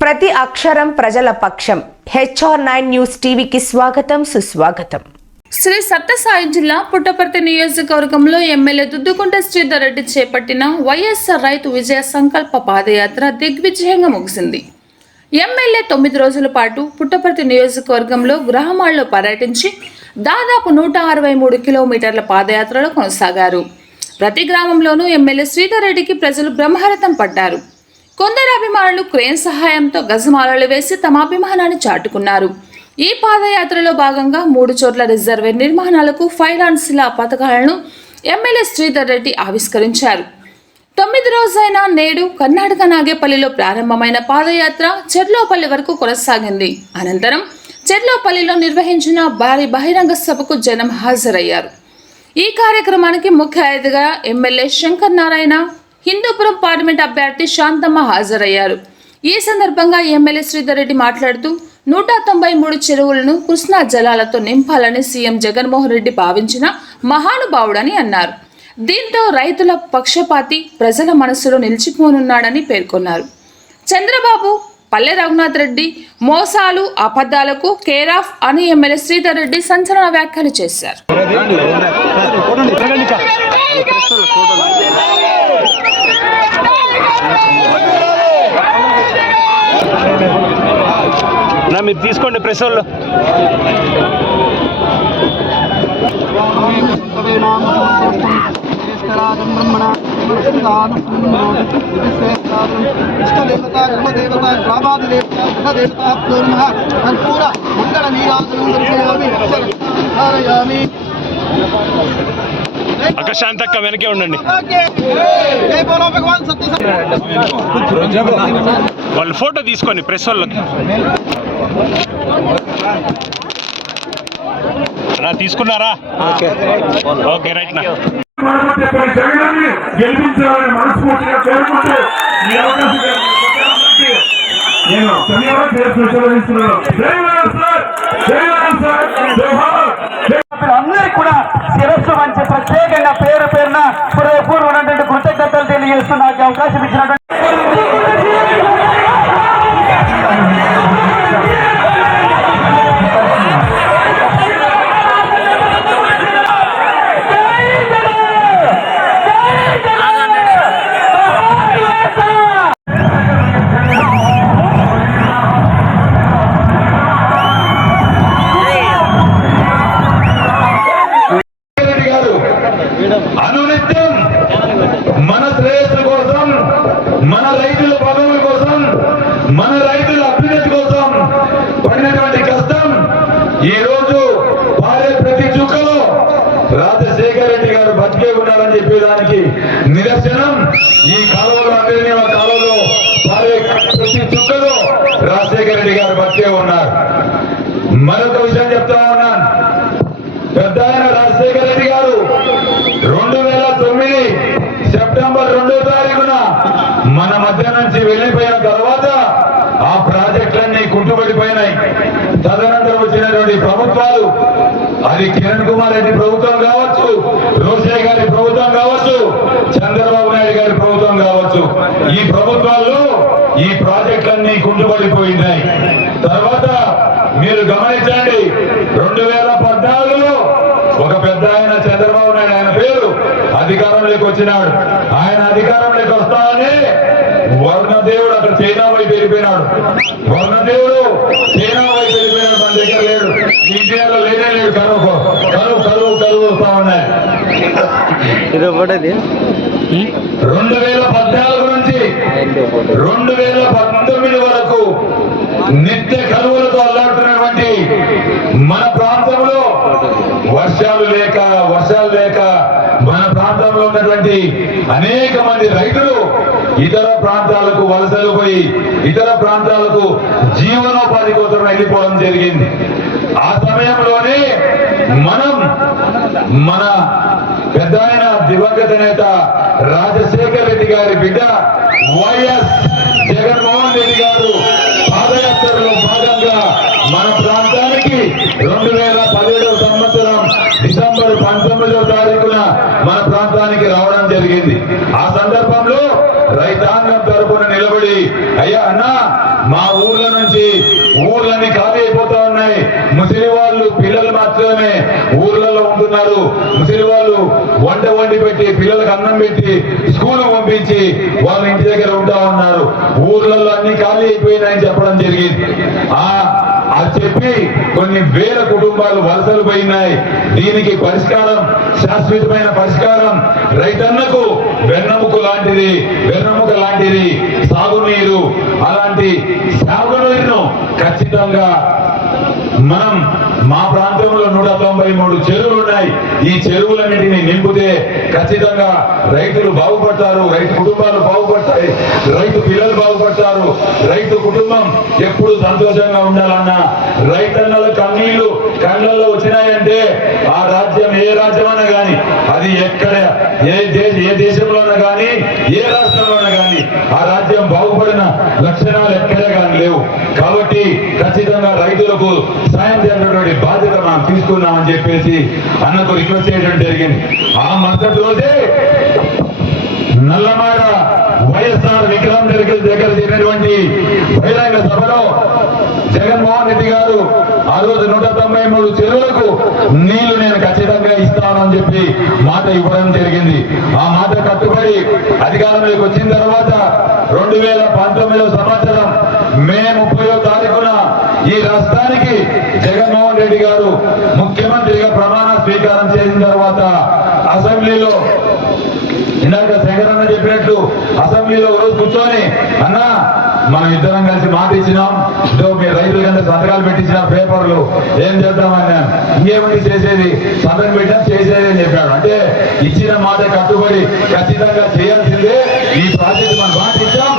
ప్రతి అక్షరం ప్రజల పక్షం. HR9 న్యూస్ టీవీకి స్వాగతం, సుస్వాగతం. శ్రీ సత్యసాయి జిల్లా పుట్టపర్తి నియోజకవర్గంలో ఎమ్మెల్యే దుద్దుకుంట శ్రీధర్ రెడ్డి చేపట్టిన వైఎస్ఆర్ రైతు విజయ సంకల్ప పాదయాత్ర దిగ్విజయంగా ముగిసింది. ఎమ్మెల్యే 9 రోజుల పాటు పుట్టపర్తి నియోజకవర్గంలో గ్రామాల్లో పర్యటించి దాదాపు 163 కిలోమీటర్ల పాదయాత్రలో కొనసాగారు. ప్రతి గ్రామంలోనూ ఎమ్మెల్యే శ్రీధర్ రెడ్డికి ప్రజలు బ్రహ్మరథం పట్టారు. కొందరు అభిమానులు క్రేన్ సహాయంతో గజమాలలు వేసి తమ అభిమానాన్ని చాటుకున్నారు. ఈ పాదయాత్రలో భాగంగా 3 చోట్ల రిజర్వేర్ నిర్మాణాలకు ఫైనాన్స్ పథకాలను ఎమ్మెల్యే శ్రీధర్ రెడ్డి ఆవిష్కరించారు. 9 రోజైన నేడు కర్ణాటక నాగేపల్లిలో ప్రారంభమైన పాదయాత్ర చెర్లోపల్లి వరకు కొనసాగింది. అనంతరం చెర్లోపల్లిలో నిర్వహించిన భారీ బహిరంగ సభకు జనం హాజరయ్యారు. ఈ కార్యక్రమానికి ముఖ్య అతిథిగా ఎమ్మెల్యే శంకర్ నారాయణ, హిందూపురం పార్లమెంట్ అభ్యర్థి శాంతమ్మ హాజరయ్యారు. ఈ సందర్భంగా ఎమ్మెల్యే శ్రీధర్ రెడ్డి మాట్లాడుతూ 193 చెరువులను కృష్ణా జలాలతో నింపాలని సీఎం జగన్మోహన్ రెడ్డి భావించిన మహానుభావుడని అన్నారు. దీంతో రైతుల పక్షపాతి ప్రజల మనసులో నిలిచిపోనున్నాడని పేర్కొన్నారు. చంద్రబాబు, పల్లె రఘునాథ్ రెడ్డి మోసాలు అబద్ధాలకు కేర్ ఆఫ్ అని ఎమ్మెల్యే శ్రీధర్ రెడ్డి సంచలన వ్యాఖ్యలు చేశారు. మీరు తీసుకోండి ప్రెస్ వాళ్ళు. అక్క శాంతక్క వెనకే ఉండండి. వాళ్ళు ఫోటో తీసుకోండి ప్రెస్ వాళ్ళకి. తీసుకున్నారా? Okay right. జగనాన్ని గెలిపించాలని మనస్ఫూర్తిగా కోరుకుంటూ ఈ అవకాశం నేను అందరికీ కూడా శిరస్సు మంచి ప్రత్యేకంగా పేరు పేరున హృదయపూర్వకమైనటువంటి కృతజ్ఞతలు తెలియజేస్తూ నాకు అవకాశం ఇచ్చినటువంటి అనునిత్యం మన శ్రేయస్సు కోసం, మన రైతుల పదవుల కోసం, మన రైతుల అభ్యున్నతి కోసం పడినటువంటి కష్టం ఈ రోజు పారే ప్రతి చుక్కలో రాజశేఖర రెడ్డి గారు బతికే ఉన్నారని చెప్పేదానికి నిదర్శనం ఈ కాలువలో అందరినీ ఆ కాలువలో పారే ప్రతి చుక్కలో రాజశేఖర రెడ్డి గారు బతికే ఉన్నారు. మరొక విషయం చెప్తా ఉన్నాను. పెద్ద ఆయన రాజశేఖర రెడ్డి గారు 2009 సెప్టెంబర్ 2వ తారీఖున మన మధ్య నుంచి వెళ్లిపోయిన తర్వాత ఆ ప్రాజెక్టులన్నీ కుంటుపడిపోయినాయి. తదనంతరం వచ్చినటువంటి ప్రభుత్వాలు, అది కిరణ్ కుమార్ రెడ్డి ప్రభుత్వం కావచ్చు, రోషయ్య గారి ప్రభుత్వం కావచ్చు, చంద్రబాబు నాయుడు గారి ప్రభుత్వం కావచ్చు, ఈ ప్రభుత్వాల్లో ఈ ప్రాజెక్టులన్నీ కుంటుపడిపోయినాయి. తర్వాత మీరు గమనించండి, 2014లో ఒక పెద్ద ఆయన చంద్రబాబు నాయుడు, ఆయన పేరు, అధికారంలోకి వచ్చినాడు. ఆయన అధికారంలోకి వస్తానని వర్ణదేవుడు అక్కడ చైనా వైపు వెళ్ళిపోయినాడు. వర్ణదేవుడు చైనా వైపు వెళ్ళిపోయినాడు, మన దగ్గర లేడు, ఇండియాలో లేనే లేడు. కరువు కరువు కరువు కరువు వస్తా ఉన్నాయి. 2014 నుంచి 2019 వరకు నిత్య కరువులతో అల్లాడుతున్నటువంటి మన ప్రాంతంలో వర్షాలు లేక మన ప్రాంతంలో ఉన్నటువంటి అనేక మంది రైతులు ఇతర ప్రాంతాలకు వలసలు పోయి ఇతర ప్రాంతాలకు జీవనోపాధి కోసం వెళ్ళిపోవడం జరిగింది. ఆ సమయంలోనే మనం మన పెద్ద ఆయన దివంగత నేత రాజశేఖర రెడ్డి గారి బిడ్డ వైఎస్ జగన్మోహన్ రెడ్డి గారు పాదయాత్రలో భాగంగా మన ప్రాంతానికి 2017వ సంవత్సరం డిసెంబర్ 19వ తారీఖున మన ప్రాంతానికి రావడం జరిగింది. ఆ సందర్భంలో పిల్లలు మాత్రమే ఊర్లలో ఉంటున్నారు. ముసలి వాళ్ళు వండి పెట్టి పిల్లలకు అన్నం పెట్టి స్కూల్ పంపించి వాళ్ళ ఇంటి దగ్గర ఉంటా ఉన్నారు. ఊర్లలో అన్ని ఖాళీ అయిపోయినాయని చెప్పడం జరిగింది. అది చెప్పి కొన్ని వేల కుటుంబాలు వలసలు పోయినాయి. దీనికి పరిష్కారం, శాశ్వతమైన పరిష్కారం రైతన్నకు వెన్నెముక లాంటిది సాగునీరు. అలాంటి సాగునీరును ఖచ్చితంగా మనం మా ప్రాంతంలో 193 చెరువులు ఉన్నాయి. ఈ చెరువులన్నింటినీ నింపితే ఖచ్చితంగా రైతులు బాగుపడతారు, రైతు కుటుంబాలు బాగుపడతాయి, రైతు పిల్లలు బాగుపడతారు. రైతు కుటుంబం ఎప్పుడు సంతోషంగా ఉండాలన్నా రైతన్నల కన్నీళ్లు కళ్ళల్లో వచ్చినాయంటే ఆ రాజ్యం ఏ రాజ్యమైనా కానీ, అది ఎక్కడ ఏ దేశంలోనే కానీ ఏ రాష్ట్రంలోనే కానీ ఆ రాజ్యం బాగుపడిన లక్షణాలు ఎక్కడే కానీ లేవు. కాబట్టి ఖచ్చితంగా రైతులకు సాయం చేయాలనేటువంటి బాధ్యత మనం తీసుకున్నామని చెప్పేసి అన్నకు రిక్వెస్ట్ చేయడం జరిగింది. ఆ మరుసటి రోజే నల్లమాడ వైఎస్ఆర్ విగ్రహం దగ్గర జరిగినటువంటి బహిరంగ సభలో జగన్మోహన్ రెడ్డి గారు ఆ రోజు 193 చెరువులకు నీళ్లు నేను ఖచ్చితంగా ఇస్తానని చెప్పి మాట ఇవ్వడం జరిగింది. ఆ మాట కట్టుబడి అధికారంలోకి వచ్చిన తర్వాత 2019 సంవత్సరం మే 30వ తారీఖున ఈ రాష్ట్రానికి జగన్మోహన్ రెడ్డి గారు ముఖ్యమంత్రిగా ప్రమాణ స్వీకారం చేసిన తర్వాత అసెంబ్లీలో ఇందాక శంకరన్న చెప్పినట్లు అసెంబ్లీలో రోజు కూర్చొని అన్నా మనం ఇద్దరం కలిసి మాట ఇచ్చినాం, మీరు రైతుల కింద సంతకాలు పెట్టించిన పేపర్లు ఏం చేద్దామన్నా, ఇంకేమిటి చేసేది, సంతకం పెట్టినా చేసేది అని చెప్పాడు. అంటే ఇచ్చిన మాట కట్టుబడి ఖచ్చితంగా చేయాల్సిందే. ఈ ప్రాజెక్టు మనం మాట ఇచ్చాం,